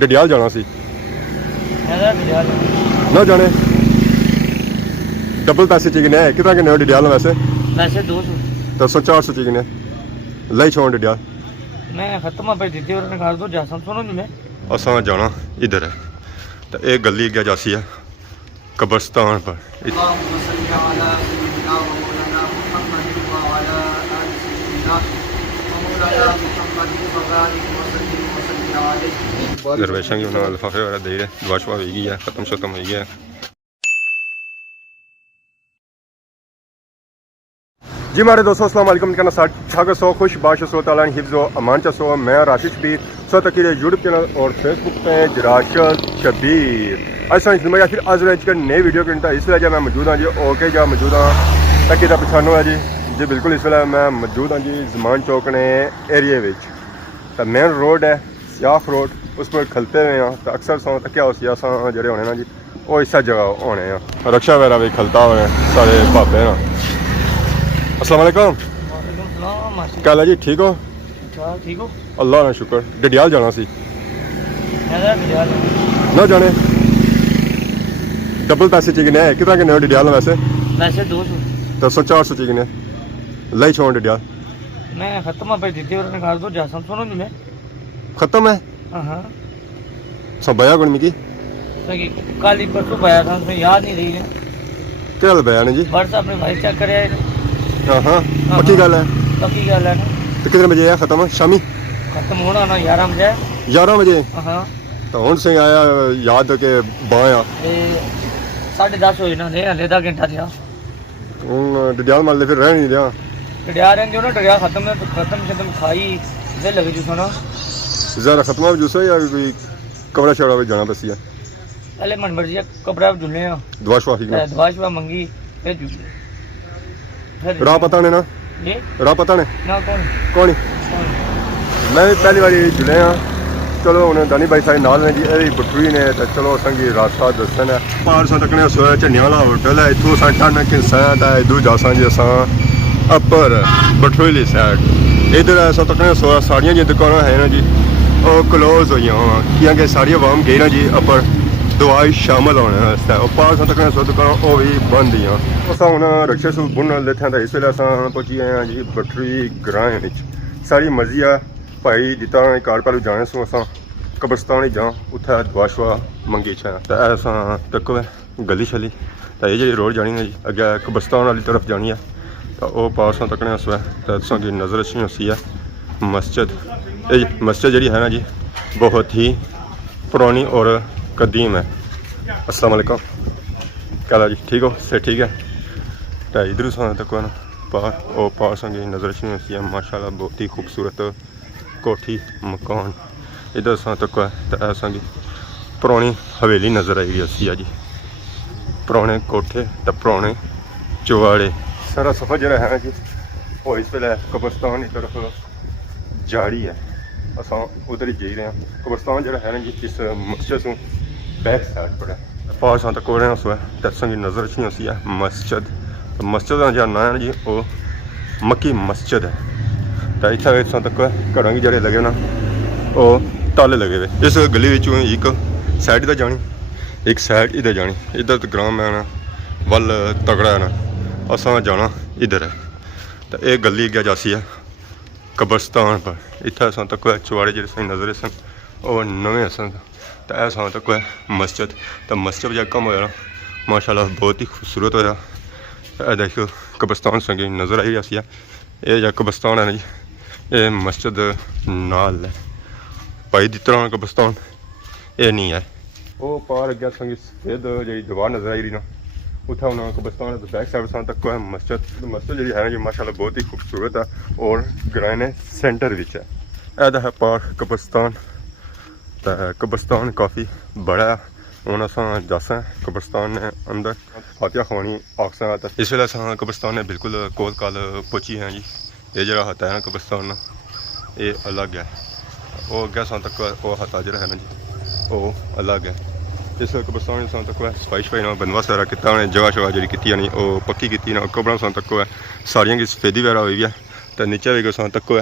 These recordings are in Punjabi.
ਡਡਿਆਲ ਜਾਣਾ ਸੀ ਨਾ ਜਾਣੇ ਡਬਲ ਪੈਸੇ चाहिए है कितना किन्ने डडियाल वैसे वैसे 200 300 400 चाहिए ले छोड़ डडियाल मैं खत्म पे दीदी और ने कर दो जा सुनो जी मैं असा जाना इधर है तो ये गली क्या जासी है कब्रस्तान पर दरवेशा की उन्होंने लिफाफे वगैरह दे रहे दुआ शुआ हो गई है खत्म शत्म हो गया जी हमारे दोस्तों अस्सलाम वालेकुम कहना साठ सौ खुश बाश सो ताला हिफ्ज़ अमान चा सो मैं राशिद शबीर सो तक यूट्यूब चैनल और फेसबुक पे राशिद शबीर अच्छा या फिर आज नई वीडियो के इस वजह मैं मौजूद हाँ जी ओके जा मौजूद हाँ तक पछानो है जी बिल्कुल इस वे मैं मौजूद हाँ जी जमान चौक ने एरिए तो मेन रोड है सियाफ रोड उस पर खलते हुए हैं तो अक्सर सौ तक क्या असा जोड़े होने ना जी वो इस जगह होने हैं रक्षा वगैरह भी खलता हुए सारे भापे ना अस्सलाम वालेकुम क्या हाल है जी ठीक हो ठीक हो अल्लाह ना शुक्र डडियाल जाना सी ना जाने डबल पैसे चाहिए है कितना किन्ने डडियाल वैसे वैसे 200 300 400 चाहिए ले छोड़ डडियाल मैं खत्म पे दीदी और ने कर दो जा सुनो जी मैं खत्म है हां सब बया गुण मिकी कल ही परसों पाया था उसमें याद नहीं रही है क्या हाल बया ने जी व्हाट्सएप अपने भाई चेक करे हाँ हाँ पक्की गल है पक्की गल है ना तो कितने बजे है खत्म शामी खत्म होना ना 11 बजे 11 बजे हाँ तो हूँ से आया याद के बाया 10:30 हो ना ले हले दा घंटा दिया हूँ डडियाल मान ले फिर रह नहीं दिया डरिया रहेंगे ना डरिया खत्म खाई दे लगे जूस ना ज़रा खत्म हो जूसा या कोई कमरा शरा भी जाना बसी है पहले मन मर्जी कपड़ा जुलने दुआ शुआ ठीक है दुआ शुआ मंगी फिर जुले राह पता ने ना ये राह पता ने ना कौन मैं भी पहली बार जुड़े हाँ चलो हूँ दानी भाई साहब नाल ने जी यही बटरी ने तो चलो संगी रास्ता दसन है पार सा तकने सोया झंडिया वाला होटल है इतों सा टन कि सैड है इधर जासा जी असा अपर बटरीली सैड इधर ऐसा तकने सोया सारिया जी दुकाना है ना जी वो क्लोज हुई क्योंकि सारिया वाम गई ना जी अपर दवाई शामिल होने वास्ते और पास तक सो दुकान वो भी बंद ही अस हूँ रक्शे सूट बुन लेते तो इस वे अस पहुँची गए हैं जी बटरी ग्रां सारी मर्जी है भाई जिता कार पहलू जाने सो अस कब्रस्तान ही जाओ उत्थे दुआ शुआ मंगी छा तो ऐसा तको गली शली तो ये जी रोड जानी है जी अगे कब्रस्तान वाली तरफ जानी है तो वह पास तकने उस तो की नज़र अच्छी होती है मस्जिद ये मस्जिद जी है ना जी बहुत ही पुरानी और कदीम है। अस्सलाम वालेकुम क्या हाल जी ठीक हो से ठीक है तो इधर सोना तक ना पास की नज़र अच्छी होती है माशाल्लाह बहुत ही खूबसूरत कोठी मकान इधर सोना तक तो ऐसा की पुरानी हवेली नज़र आई रही है जी पुराने कोठे तो पुराने चुवाड़े सारा सफ़र जो है जी वो इस वे कब्रस्तान की तरफ जारी है अस उधर ही जा रहे हैं कब्रस्तान जो है ना जी इस मस्जिद से बैक साइड पर है पास तक हो रहे हैं दर्शन की नज़र अच्छी होती है मस्जिद तो मस्जिद का जो नाम है जी वो मक्की मस्जिद है तो इतने इस तक घर की जड़े लगे ना वो ताले लगे हुए इस गली एक साइड इधर जानी एक साइड इधर जानी इधर तो ग्राम है ना वल तगड़ा है ना असा जाना इधर है तो ये गली क्या जासी है कब्रस्तान पर इतना अस तक चुवाड़े जो नज़र सन वो नवे सन तो ऐसा तक मस्जिद तो मस्जिद जब कम होया माशाल्लाह बहुत ही खूबसूरत होया देखो कब्रस्तान संगी नज़र आई रही है ये जो कब्रस्तान है ना जी ये मस्जिद नाल है भाई दी तरह कब्रस्तान ये नहीं है वो पार अगर संगी सफेद जी दीवार नज़र आई रही ना उतना उन्होंने कब्रस्तान बैक साइड तक मस्जिद मस्जिद जी है जी माशाल्लाह बहुत ही खूबसूरत है और ग्राने सेंटर विच है ऐसा है पार कब्रस्तान तो कब्रस्तान काफ़ी बड़ा है हूँ अस जस कब्रस्तान ने अंदर फातिहा खवानी आखसा इस वे अस कब्रस्तान ने बिल्कुल कोल काल पहुँची हैं जी ये जो हत्थ है ना कब्रस्तान ये अलग है वो अगे अस तक वो हत्था जो है ना जी वो अलग है इस कब्रस्तान तक सफाई शफाई ना बंदोबस्त वगैरह किया उन्हें जगह शगह जी की नहीं वो पक्की की ना कब्र तक सारिया की सफेदी वगैरह हुई है तो नीचे भी तक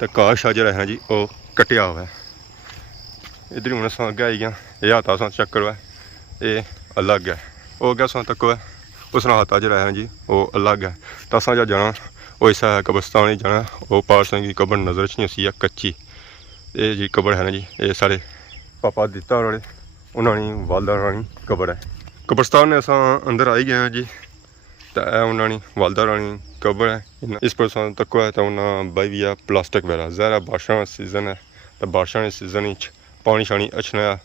तो घाह शाह जो है जी वो कटिया हुआ है ادھر ہوں سو اگے آئی گیا یہ ہاتھ سو چکر ہے یہ الگ ہے وہ اگے سو تک ہے اس نے ہاتھ جو ہے جی وہ الگ ہے تو اصل جا جانا وہ اس قبرستان ہی جانا وہ پال سنگھ کی قبر نظر چ نہیں سی کچی یہ جی قبر ہے نا جی یہ سارے پاپا دیتا والے انہوں نے والدہ رانی قبر ہے قبرستان نے اصل اندر آئی گئے ہیں جی تو یہ انہوں نے والدہ رانی قبر ہے اس پر تک ہے تو انہیں بائی بھی ہے پلاسٹک وغیرہ ظاہر ہے بارشاں سیزن ہے تو بارشاں سیزن پانی شانی اچھنا ہے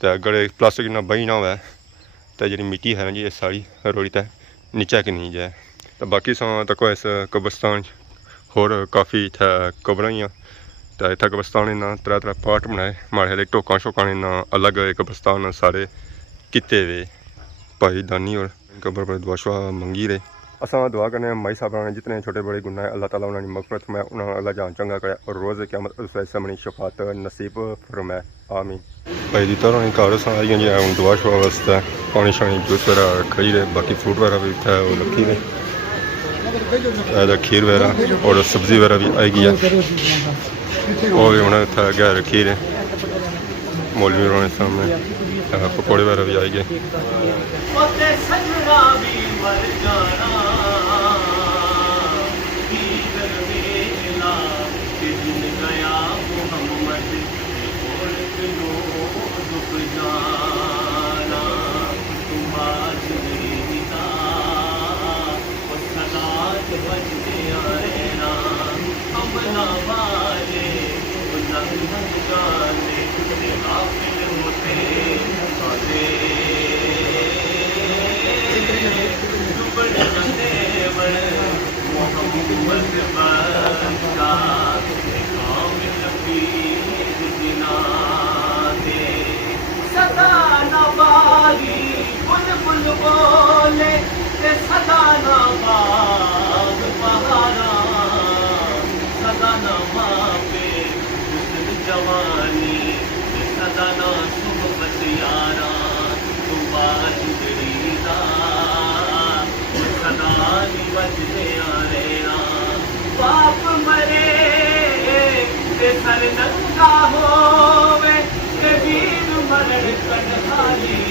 تو اگر پلاسٹک نہ بہی نہ ہوا تو جی مٹی ہے نا جی یہ ساری روڑی تے نیچے کہ نہیں جائے تو باقی سو تک اس قبرستان ہور کافی اتنے قبر ہی تو اتنے قبرستان نے تر پارٹ بنائے ماڑے والے ٹوکاں شوکاں نے الگ قبرستان سارے کیتے ہوئے بھائی دانی اور قبر پر دعا شعا منگی رہے اصل دعا کرنے مائی صاحب نے جتنے چھوٹے بڑے گناہ ہیں اللہ تعالیٰ انہوں نے مغفرت فرمائے انہوں نے اللہ جان چنگا کرے اور روز قیامت سمنی شفاعت نصیب فرمائے آمین بھائی دی طرح گھر آئی جی ہوں دعا شعا واسطے پانی شانی جوس وغیرہ کھائی رہے باقی فروٹ وغیرہ بھی اتنے وہ رکھی رہے کھیر وغیرہ اور سبزی وغیرہ بھی آئے گی ہے وہ بھی انہیں اتنے اگے رکھی رہے مولوی ہونے سامنے پکوڑے وغیرہ بھی آئے گئے جوانی سدانا صحبت یارا تو باج جڑیدا سدا دی وجدے آرینا باپ مرے تے سر ننگا ہووے تے ویر مرن کنڈھالی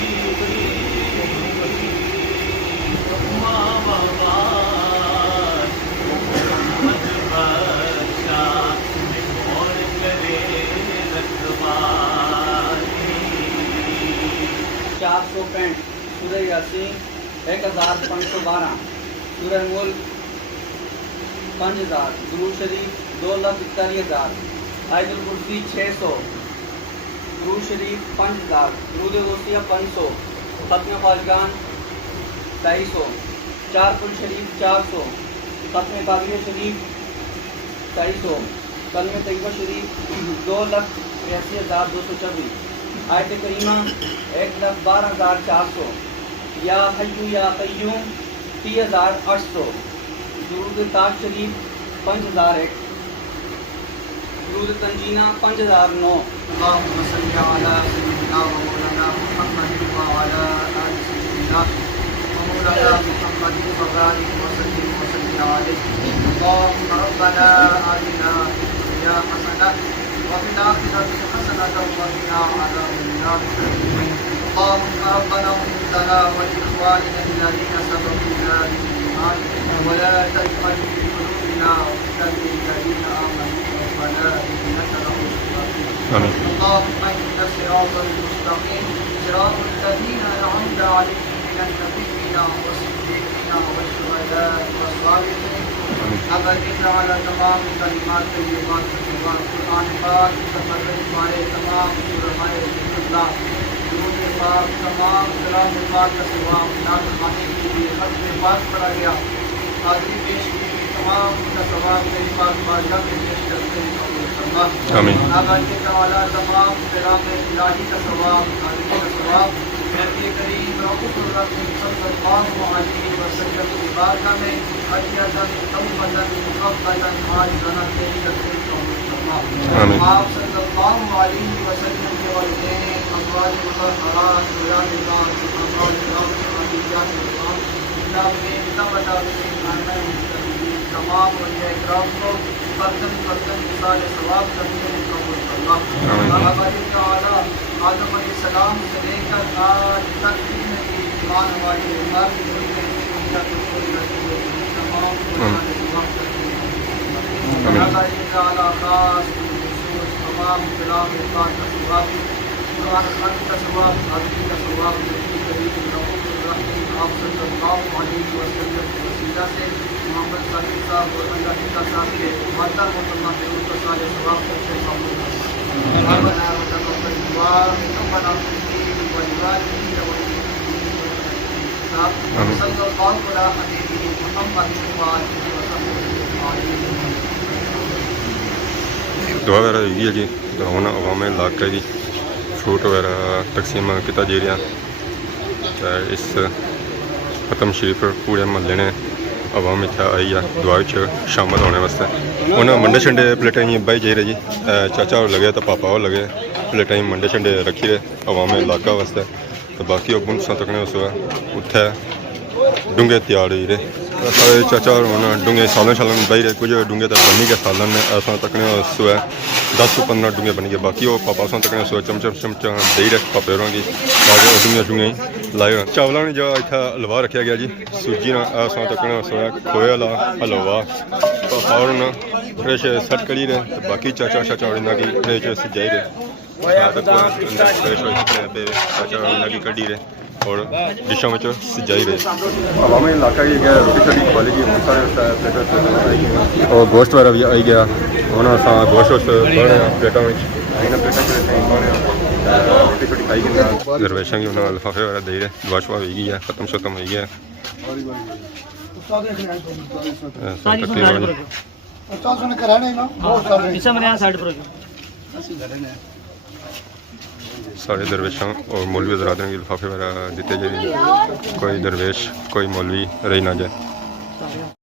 ماں بابا چار سو 65 سورہ یاسین 1512 سورہ ملک 5000 درود شریف 2,41,000 آیت الکرسی 600 درود شریف 5000 درود غوثیہ 500 ختم خواجگان 250 چار پل شریف 400 ختم قادریہ شریف 250 کلمہ طیبہ شریف 2,83,224 آیت کریمہ 1,12,400 یا حیو یا قیوم 30,800 درود تاج شریف 5,001 درود تنجینہ 5,009 اللهم صل على سيدنا ومولانا محمد وعلى آل سيدنا ومولانا محمد وبارك وسلم عليه اللهم ربنا آتنا في الدنيا حسنة وفي الآخرة حسنة وقنا عذاب النار اللهم ربنا اغفر لنا ولإخواننا الذين سبقونا بالإيمان ولا تجعل في قلوبنا غلا للذين آمنوا ربنا إنك رؤوف رحيم اللهم اهدنا الصراط المستقيم صراط الذين أنعمت عليهم من النبيين والصديقين والشهداء والصالحين أبدين على تمام كلمات طيبات وصفات القرآن پاک تفرد ہمارے تمام علماء اللہ درود پاک تمام کلام پاک کا ثواب نام خانے کے لیے ختم پاک پڑھا گیا حاضری پیش کی تمام کا ثواب میری پاک بارگاہ میں پیش کرتے ہیں قبول فرما آمین آغاز تعالی تمام کلام الہی کا ثواب حاضری کا ثواب نبی کریم رؤوف الرحیم صلی اللہ علیہ وسلم کی بارگاہ میں حجۃ توبۃ مقبلۃ حاضرہ تیری قبول فرما آمین آپ صلی اللہ علیہ وسلم کے والدین ازواج مطہرات اولاد کرام اموال کرام عزیزان کرام تابعین تبع تابعین تمام اولیاء کرام کو قدم قدم مثال ثواب کرنے قبول فرما آدم علیہ السلام سے لے کر آج تک ایمان والے ہر تمام تمام خلاف کا ثواب قرآن خان کا ثواب حاضری کا ثواب نبی کریم رؤوف الرحیم آپ صلی اللہ علیہ وسلم کے وسیلہ سے محمد صادق صاحب اور اللہ کا صاحب کے مادہ محترمہ کے ان کا سارے ثواب سے قبول ربنا وتقبل دعاء ربنا صلی اللہ علیہ محمد دعا وغیرہ ہوئی ہے جی ہوں عوام علاقے کی فروٹ وغیرہ تقسیم کیا جا رہا اس ختم شریف پورے محلے نے عوام اتنے آئی ہے دعا شامل ہونے واسطے انہیں منڈے شنڈے پلیٹیں بائی جی رہے جی چاچا اور لگے تو پاپا اور لگے پلیٹیں منڈے شنڈے رکھی رہے عوام علاقہ واسطے تو باقی وہ بنسا تکنے اس اتنے ڈونگے تیار ہوئی رہے سارے چاچا اور ڈونگے سالن شالن بہی رہے کچھ ڈونگے تو بنی گئے سالن ایسا تکنے اس 10-15 ڈونگے بنی گئے باقی وہ پاپا سان تکنے اس چمچا دے رہے پاپے ہوراں کی ڈونگیاں ڈونگیاں لائے ہوئے چاولوں نے جو اتنا حلوا رکھا گیا جی سوجی نہ ایسا تکنے اس کھوئے والا حلوا پاپا اور فریش سٹ کری رہے تو باقی چاچا شاچا اور انہیں کی فریش سجائی رہے فریش چاچا کی کڈی رہے اور ڈشوں میں سجائی رہے عوامی علاقہ کی گیا روٹی شوٹی کھوالی گئی اور گوشت وغیرہ بھی آئی گیا انہوں نے گوشت ووشت پڑھنے پلیٹوں میں روٹی شوٹی کھائی گئی درویشوں کی انہوں نے لفافے وغیرہ دے رہے دعا شعا ہوئی گئی ہے ختم شتم ہوئی ہے سارے درویشوں اور مولوی حضرات کے لفافے وغیرہ دیتے جائیں کوئی درویش کوئی مولوی رہی نہ جائے